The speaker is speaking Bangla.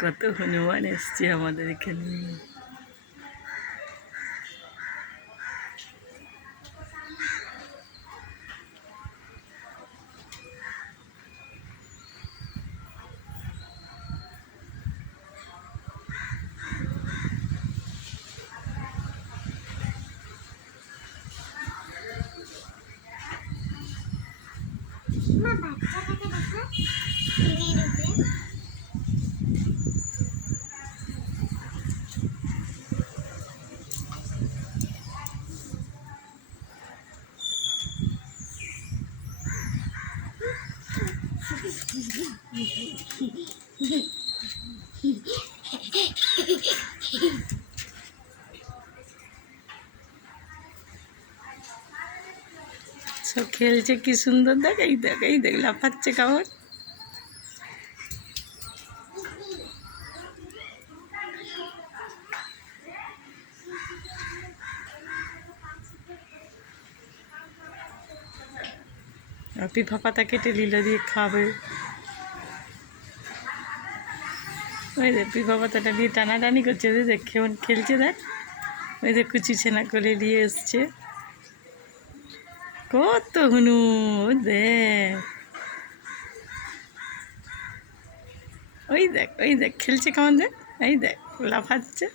কত হনুমান এসছে আমাদের এখানে। সব খেলছে কি সুন্দর, দেখ এই দেখ এই দেখ লাফাচ্ছে কেমন। পিফা পাতা কেটে লীলা দিয়ে খাবে। ওই দেখ পিফা পাতাটা দিয়ে টানাটানি করছে, দেখ কেমন খেলছে দেখ। ওই যে কুচি ছেনা করে নিয়ে এসছে। কত হনু দেখ, ওই দেখ খেলছে কেমন দেখ, এই দেখ লাফাচ্ছে।